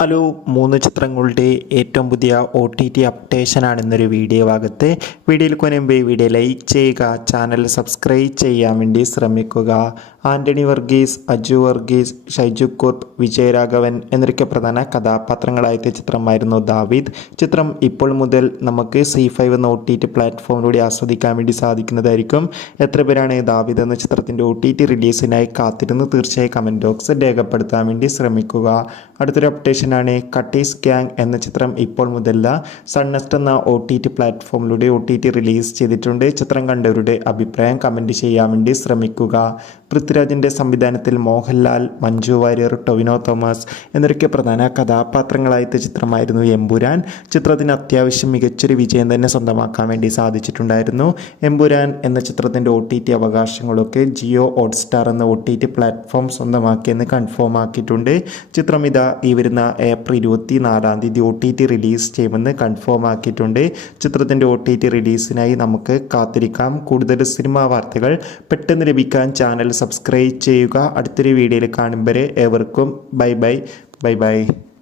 Hello, 3 ചിത്രങ്ങളുടെ ഏറ്റവും പുതിയ OTT അപ്ഡേഷനാണ് ഇന്നൊരു വീഡിയോ ഭാഗത്ത്. വീഡിയോയിൽ മുൻപ് വീഡിയോ ലൈക്ക് ചെയ്യുക, ചാനൽ സബ്സ്ക്രൈബ് ചെയ്യാൻ വേണ്ടി ശ്രമിക്കുക. ആൻ്റണി വർഗീസ്, അജു വർഗീസ്, ഷൈജു കുർപ്പ്, വിജയരാഘവൻ എന്നൊക്കെ പ്രധാന കഥാപാത്രങ്ങളായ ചിത്രമായിരുന്നു ദാവീദ്. ചിത്രം ഇപ്പോൾ മുതൽ നമുക്ക് C5 എന്ന OTT പ്ലാറ്റ്ഫോമിലൂടെ ആസ്വദിക്കാൻ വേണ്ടി സാധിക്കുന്നതായിരിക്കും. എത്ര പേരാണ് ദാവീദ് എന്ന ചിത്രത്തിൻ്റെ OTT റിലീസിനായി കാത്തിരുന്ന് തീർച്ചയായും കമൻറ്റ് ബോക്സ് രേഖപ്പെടുത്താൻ വേണ്ടി ശ്രമിക്കുക. അടുത്തൊരു അപ്ഡേഷൻ കട്ടീസ് ഗ്യാങ് എന്ന ചിത്രം ഇപ്പോൾ മുതൽ സൺനെസ്റ്റ് എന്ന OTT പ്ലാറ്റ്ഫോമിലൂടെ OTT റിലീസ് ചെയ്തിട്ടുണ്ട്. ചിത്രം കണ്ടവരുടെ അഭിപ്രായം കമൻറ്റ് ചെയ്യാൻ വേണ്ടി ശ്രമിക്കുക. പൃഥ്വിരാജിൻ്റെ സംവിധാനത്തിൽ മോഹൻലാൽ, മഞ്ജു വാര്യർ, ടൊവിനോ തോമസ് എന്നൊക്കെ പ്രധാന കഥാപാത്രങ്ങളായ ചിത്രമായിരുന്നു എമ്പുരാൻ. ചിത്രത്തിന് അത്യാവശ്യം മികച്ചൊരു വിജയം തന്നെ സ്വന്തമാക്കാൻ വേണ്ടി സാധിച്ചിട്ടുണ്ടായിരുന്നു. എമ്പുരാൻ എന്ന ചിത്രത്തിൻ്റെ OTT അവകാശങ്ങളൊക്കെ ജിയോ ഹോട്ട്സ്റ്റാർ എന്ന OTT പ്ലാറ്റ്ഫോം സ്വന്തമാക്കിയെന്ന് കൺഫേം ആക്കിയിട്ടുണ്ട്. ചിത്രം ഇതാ ഈ വരുന്ന ഏപ്രിൽ 24 OTT റിലീസ് ചെയ്യുമെന്ന് കൺഫേം ആക്കിയിട്ടുണ്ട്. ചിത്രത്തിൻ്റെ OTT റിലീസിനായി നമുക്ക് കാത്തിരിക്കാം. കൂടുതൽ സിനിമാ വാർത്തകൾ പെട്ടെന്ന് ലഭിക്കാൻ ചാനൽ സബ്സ്ക്രൈബ് ചെയ്യുക. അടുത്തൊരു വീഡിയോയിൽ കാണും വരെ ഏവർക്കും ബൈ ബൈ.